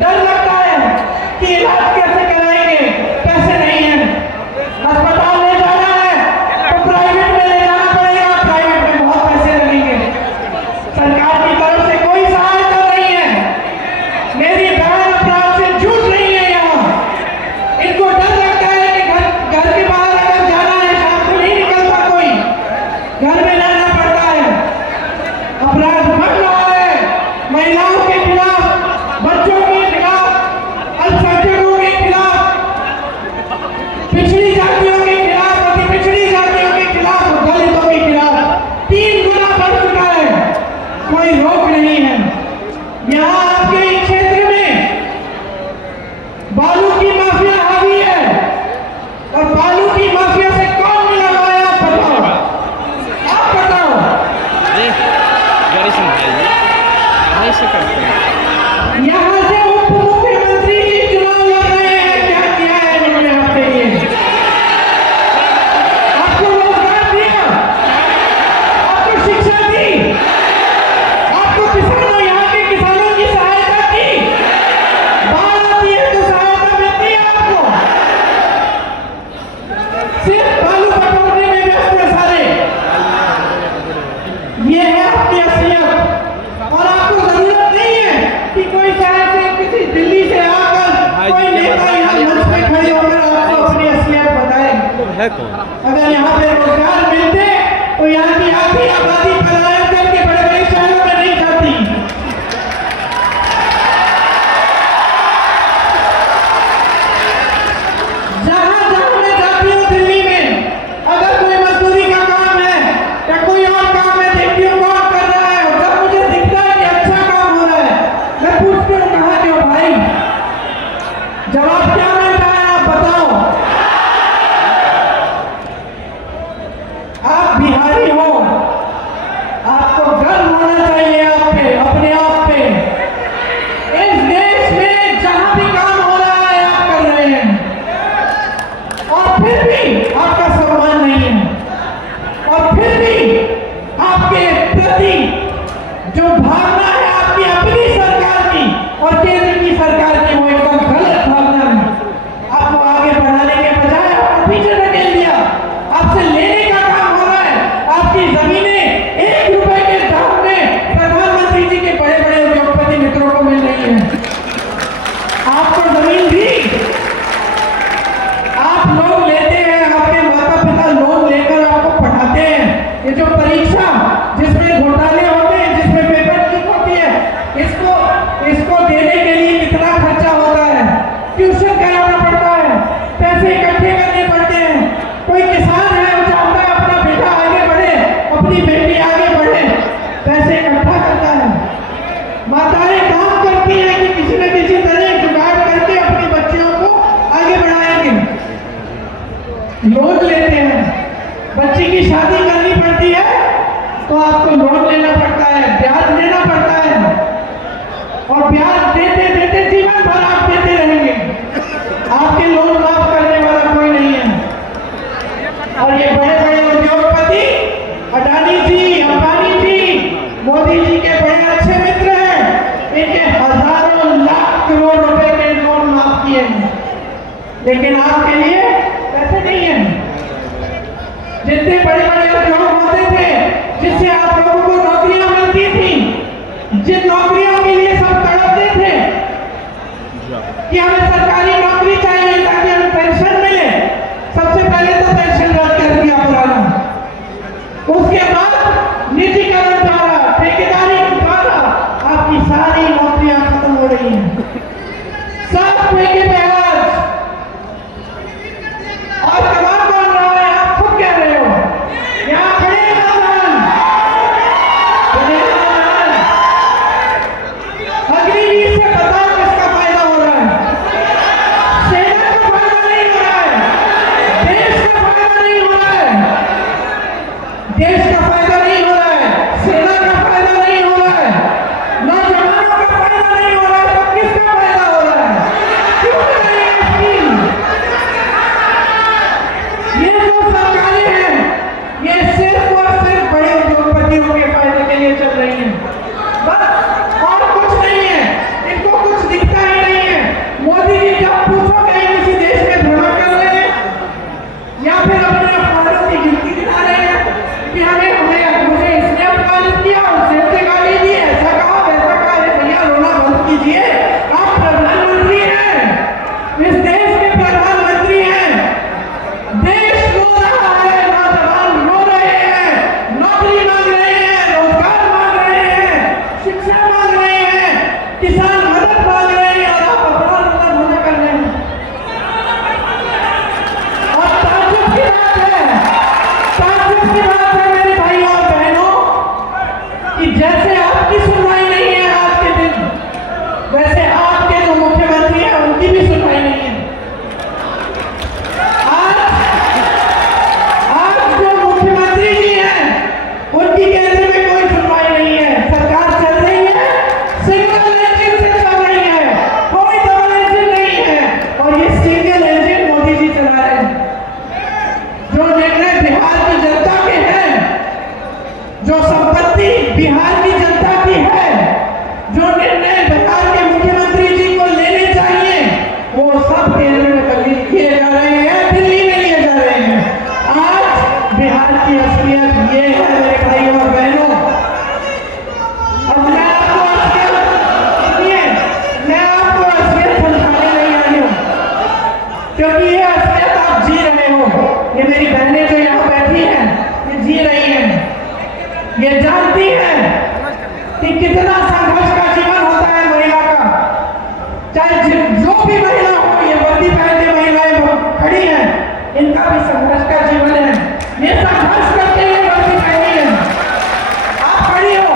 डर लगता है कि इलाज कैसे कराएंगे, पैसे नहीं है। अस्पताल ले जाना है तो प्राइवेट में ले जाना पड़ेगा, प्राइवेट में बहुत पैसे लगेंगे। सरकार की तरफ से कोई सहायता नहीं है। मेरी बहन अपराध से जूझ रही है यहाँ। इनको डर लगता है कि घर के बाहर अगर जाना है, शाम को नहीं निकलता कोई, घर में रहना पड़ता है। अपराध बढ़ रहा है, महिलाओं के खिलाफ, बच्चों के खिलाफ, अल्पसंख्यकों के खिलाफ, पिछड़ी जातियों के खिलाफ, अति पिछड़ी जातियों के खिलाफ, दलितों के खिलाफ 3 गुना बढ़ चुका है। कोई रोक नहीं है। यहाँ आपके क्षेत्र में बालू की माफिया हावी है, और बालू की माफिया से कौन मिला हुआ है आप बताओ, आप बताओ। यहाँ से उप मुख्यमंत्री जी चुनाव लड़ रहे हैं, क्या किया है इन्होंने आपके लिए? आपको रोजगार दिया, आपको शिक्षा दी, आपको किसानों, यहाँ के किसानों की सहायता की। बाढ़ आती है तो सहायता मिलती है आपको। सिर्फ बालू बटोरने में व्यस्त है सारे। ये है आपकी असलियत। और आपको जरूरत नहीं है कि कोई शहर से, किसी दिल्ली से आकर कोई नेता यहाँ मंच पे खड़े होकर आपको अपनी असलियत बताए। अगर यहाँ पे रोजगार मिलते तो यहाँ की आधी आबादी पलायन करके बड़े बड़े शहरों में नहीं जाती। जहाँ जहाँ मैं जाती हूँ दिल्ली में, अगर कोई मजदूरी का काम है या कोई और काम मैं देखती हूँ कौन कर रहा है, और जब मुझे दिखता है कि अच्छा काम हो रहा है, मैं पूछती हूँ कहाँ क्यों भाई, जवाब क्या मिलता है आप बताओ। आप बिहारी हो, आपको गर्व होना चाहिए आप पे, अपने आप पे। इस देश में जहां भी काम हो रहा है आप कर रहे हैं, और फिर भी आपका सम्मान नहीं है, और फिर भी आपके प्रति जो भावना है आपकी अपनी सरकार की और केंद्र की सरकार की, वो एकदम गलत भावना है। आपको आगे बढ़ाने के बजाय आपको पीछे धकेल दिया। आपसे लेने का काम हो रहा है। आपकी जमीनें 1 रुपए के दाम में प्रधानमंत्री जी के बड़े बड़े उद्योगपति मित्रों को मिल रही है। आपको जमीन दी, आप लोन लेते हैं, आपके माता पिता लोन लेकर आपको पढ़ाते हैं। ये जो परीक्षा जिसमें घोटाले होते हैं, जिसमें पेपर लीक होती है, इसको देने के लिए कितना खर्चा होता है, ट्यूशन कराना पड़ता है, पैसे इकट्ठे करने पड़ते हैं। कोई किसान है, वो चाहता है अपना बेटा आगे बढ़े, अपनी बेटी आगे बढ़े, पैसे इकट्ठा करता है। माताएं काम करती हैं कि किसी न किसी तरह जुगाड़ करके अपनी बच्चियों को आगे बढ़ाएंगे। लोन लेते हैं, बच्ची की शादी करनी पड़ती है तो आपको लोन लेना पड़ता है, ब्याज देना पड़ता है, और ब्याज देते देते जीवन भर आप देते रहेंगे। आपके लोन माफ करने वाला कोई नहीं है। और ये बड़े बड़े उद्योगपति, अडानी जी, अंबानी जी, मोदी जी के बड़े अच्छे मित्र हैं। इनके हजारों लाख करोड़ रुपए के लोन माफ किए हैं, लेकिन आपके लिए पैसे नहीं है। जितने बड़े बड़े उद्योग होते थे, जिससे आप लोगों को नौकरियां मिलती थी, जिन नौकरियों के लिए सब तड़पते थे कि हमें सरकारी नौकरी चाहिए ताकि हमें पेंशन मिले, सबसे पहले तो पेंशन रद्द कर दिया पुराना। उसके बाद निजीकरण द्वारा, ठेकेदारी द्वारा आपकी सारी नौकरियां खत्म हो रही हैं। सब ठेके पे आज कमाल बन रहा है। आप खुद कह रहे हो, यहाँ खड़े अग्निवीर से बताओ किसका फायदा हो रहा है। उनकी भी सुनवाई नहीं है। आज जो मुख्यमंत्री जी हैं उनकी केंद्र में कोई सुनवाई नहीं है। सरकार चल रही है, सिंगल इंजन से चल रही है, कोई डबल इंजन नहीं है। और ये सिंगल इंजन मोदी जी चला रहे हैं। जो निर्णय बिहार की जनता के हैं, जो संपत्ति बिहार की जनता की है, जो निर्णय बिहार के मुख्यमंत्री जी को लेने चाहिए, वो सब केंद्र में किए जा रहे हैं, दिल्ली में लिए जा रहे हैं। आज बिहार की असलियत ये है मेरे भाइयों और बहनों। अब मैं आपको असलियत समझाने नहीं आई हूँ, क्योंकि ये असलियत आप जी रहे हो। ये मेरी बहनें जो यहाँ बैठी हैं, ये जी रही हैं, ये जानती हैं कि कितना संघर्ष का जीवन होता है महिला का। चाहे जो भी महिला हो, ये वर्दी पहन के महिलाएं खड़ी हैं, इनका भी संघर्ष का जीवन है। ये संघर्ष करके ये वर्दी पहनी है। आप खड़ी हो,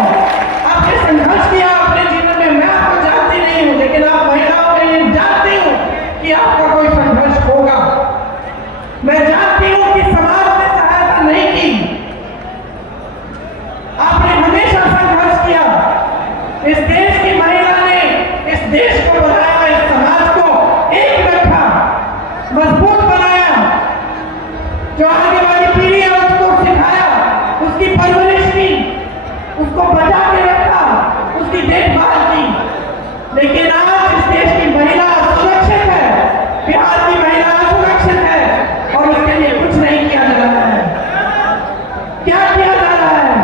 आपने संघर्ष किया अपने जीवन में। मैं आपको जानती नहीं हूँ, लेकिन आप महिलाओं में ये जानती हूँ कि आपका कोई संघर्ष होगा। मैं जानती हूँ कि समाज ने सहायता नहीं की, आपने हमेशा संघर्ष किया। इस देश की महिला ने इस देश को बनाया, इस समाज को एक रखा, मजबूत बनाया। जो आगे वाली पीढ़ी है उसको सिखाया, उसकी परवरिश की, उसको बचा के रखा, उसकी देखभाल की। लेकिन आज इस देश की महिला असुरक्षित है, बिहार की महिला असुरक्षित है, और उसके लिए कुछ नहीं किया जा रहा है। क्या किया जा रहा है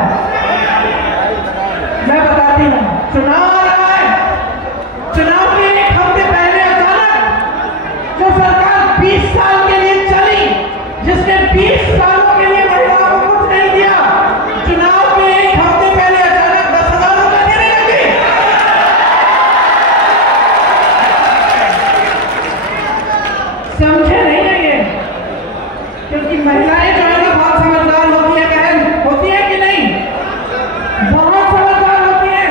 मैं बताती हूँ। चुनाव आ रहा है, चुनाव के एक हफ्ते पहले अचानक जो सरकार 20 साल के लिए चली, जिसने 20 सालों के लिए महिलाओं को कुछ नहीं दिया, चुनाव के एक हफ्ते पहले अचानक 10,000 रुपए देने लगी। समझे नहीं है ये, क्योंकि महिलाएं जो है ना बहुत समझदार होती है। बहन होती है कि नहीं? बहुत समझदार होती है।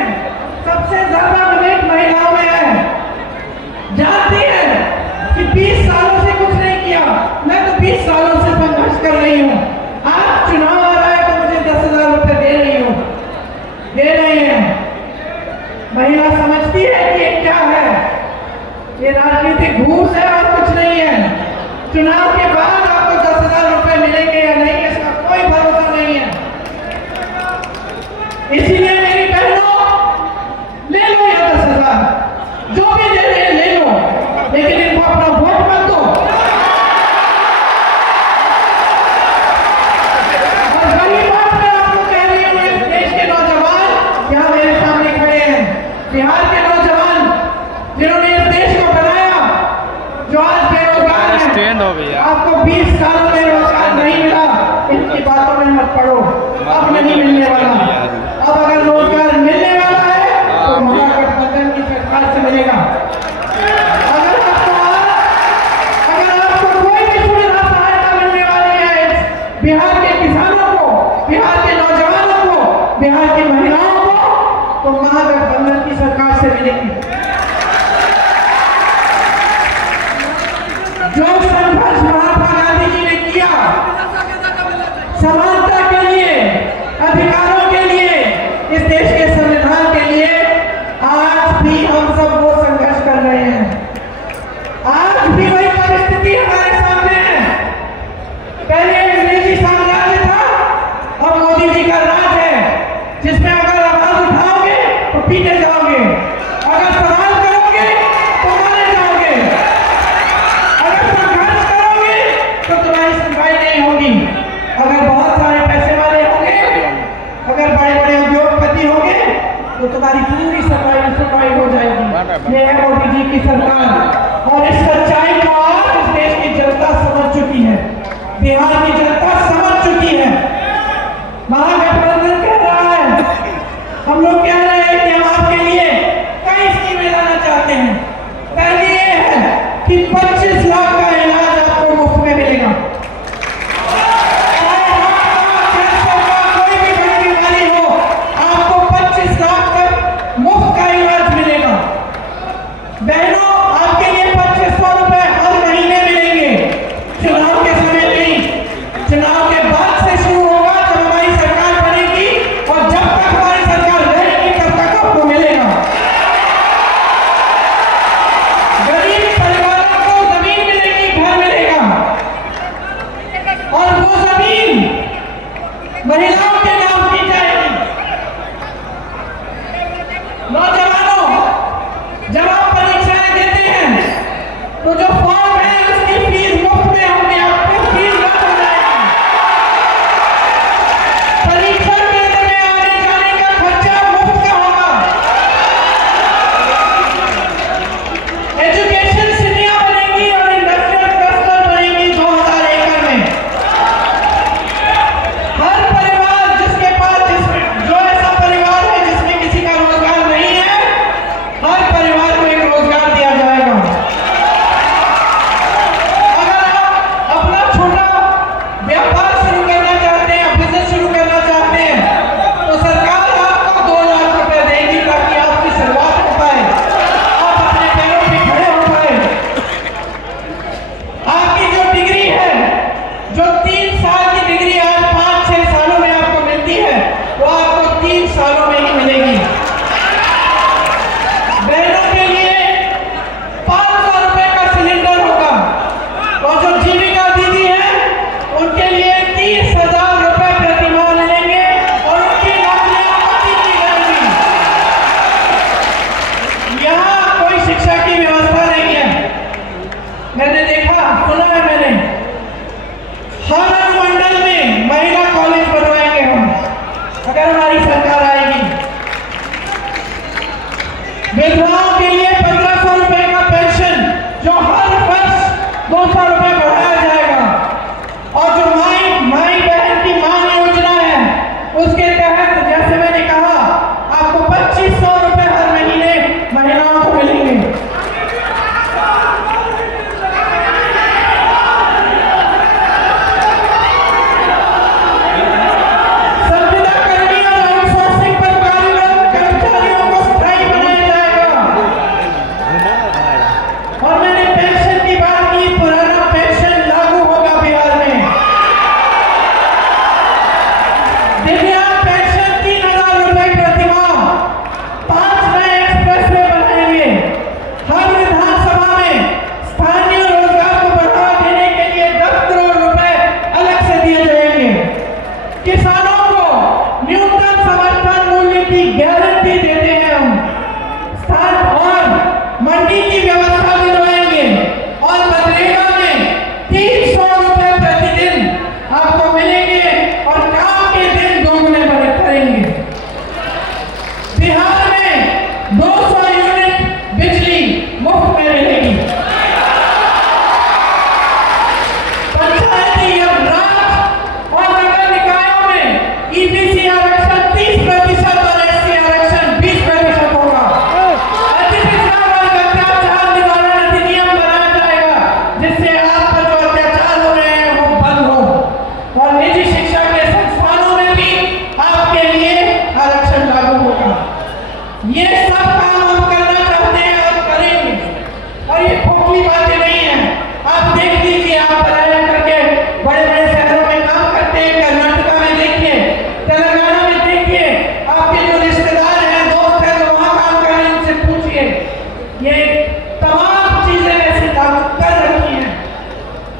सबसे ज्यादा विवेक महिलाओं में है। जानती है कि 20 सालों से कुछ नहीं किया, मैं तो 20 सालों से संघर्ष कर रही हूँ। आज चुनाव आ रहा है तो मुझे 10,000 रुपए दे रही हूँ, दे रहे हैं। महिला समझती है कि ये क्या है, ये राजनीतिक घूस है और कुछ नहीं है। चुनाव के बाद आपको 10,000 रुपए मिलेंगे या नहीं, इसका कोई भरोसा नहीं है। इसीलिए मेरी बहनों, ले लो ये 10,000, जो भी दे रहे हैं ले लो, लेकिन इनको अपना वोट मत दो। और वही बात मैं आपको कह रही हूँ, इस देश के नौजवान यहाँ मेरे सामने खड़े हैं, बिहार के नौजवान जिन्होंने इस देश को बनाया, जो आज बेरोजगार हैं। आपको 20 सालों में रोजगार नहीं मिला, इनकी बातों में मत पड़ो, अब नहीं मिलने वाला। अब अगर रोजगार मिलने वाला है तो महागठबंधन की सरकार से मिलेगा। अगर आपको कोई भी सुविधा सहायता मिलने वाली है बिहार के किसानों को, बिहार के नौजवानों को, बिहार की महिलाओं को, तो महागठबंधन की सरकार से मिलेगी। जो संघर्ष महात्मा गांधी जी ने किया समानता के लिए, अधिकारों के लिए, इस देश के संविधान के लिए, आज भी हम सब वो संघर्ष कर रहे हैं। आज भी वही परिस्थिति हमारे सामने है। पहले अंग्रेजी साम्राज्य था, अब मोदी जी का राज है, जिसमें अगर आवाज उठाओगे तो पीटे जाओगे, अगर सवाल करोगे तो मारे जाओगे, अगर संघर्ष करोगे तो तुम्हारी सुनवाई नहीं होगी, अगर बहुत सारे पैसे वाले होंगे, अगर बड़े बड़े उद्योगपति होंगे तो तुम्हारी पूरी सुनवाई हो जाएगी। ये है मोदी जी की सरकार, और इस सच्चाई को आज इस देश की जनता समझ चुकी है, बिहार की जनता समझ चुकी है। महागठबंधन कह रहा है, हम लोग कह रहे हैं कि हम आपके लिए कई स्कीमें लाना चाहते हैं। पहली ये है कि 25 लाख का इलाज आपको मुफ्त में मिलेगा। कोई भी बड़ी बीमारी हो, आपको 25 लाख तक मुफ्त का इलाज मिलेगा। बहनों, आपके लिए 25 हर अनुमंडल में महिला कॉलेज बनवाएंगे हम, अगर हमारी सरकार आएगी। विधवाओं के लिए 1500 रुपए का पेंशन जो हर वर्ष 200 रुपए बढ़ाया जाएगा, और जो माई बहन की मां योजना है उसके तहत जैसे मैंने कहा आपको 2500 रुपए हर महीने महिलाओं को मिलेंगे। किसानों को न्यूनतम समर्थन मूल्य की गारंटी देते हैं हम, स्थान और मंडी की व्यवस्था दिलवाएंगे, और मनरेगा में 300 रुपए प्रतिदिन आपको मिलेंगे और काम के दिन दोगुने करेंगे। बिहार में 200 यूनिट बिजली मुफ्त में मिलेगी। पंचायती ईबीसी आरक्षण 30% और एससी आरक्षण 20% होगा। अति पिछड़ा वर्ग अत्याचार निवारण अधिनियम बनाया जाएगा, जिससे आप पर जो अत्याचार हो रहे हैं वो बंद हो, और निजी शिक्षा के संस्थानों में भी आपके लिए आरक्षण लागू होगा। ये सब काम हम करना चाहते हैं और करेंगे, और ये खोखली बातें नहीं है। आप देख लीजिए, आप पलायन करके बड़े बड़े शहरों में काम करते हैं, कर्नाटका में देखिए, तेलंगाना में देखिए, आपके जो रिश्तेदार हैं, दोस्त हैं, जो वहां काम कर रहे हैं, उनसे पूछिए। ये तमाम चीजें ऐसे लागू कर रखी हैं।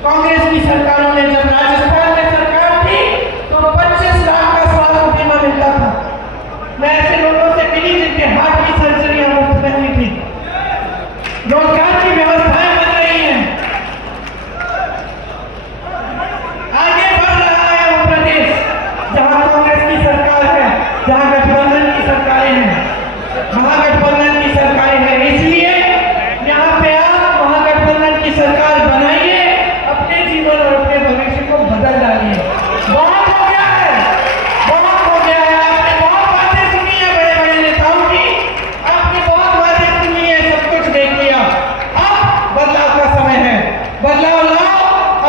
कांग्रेस की सरकारों ने, जब राजस्थान में सरकार थी तो 25 लाख का स्वास्थ्य बीमा मिलता था। मैं ऐसे लोगों से मिली जिनके हार्ट की सर्जरी मुफ्त में हुई थी। रोजगार की व्यवस्थाएं बन रही हैं। आगे बढ़ रहा है वो प्रदेश जहां कांग्रेस की सरकार है, जहां गठबंधन की सरकारें हैं, महागठबंधन की सरकारें हैं। इसलिए यहाँ पे आप महागठबंधन की सरकार बनाइए, अपने जीवन और अपने भविष्य को बदल डालिए। बहुत हो गया है, बहुत हो गया है। आपने बहुत बातें सुनी है बड़े बड़े नेताओं की, आपने बहुत बातें सुनी है, सब कुछ देख लिया। अब बदलाव का समय है, बदलाव लाओ,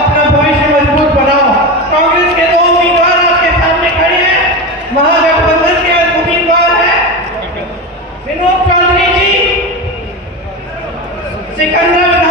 अपना भविष्य मजबूत बनाओ। कांग्रेस के 2 उम्मीदवार आपके सामने खड़े हैं, महागठबंधन के उम्मीदवार हैं विनोद चौधरी जी, सिकंदर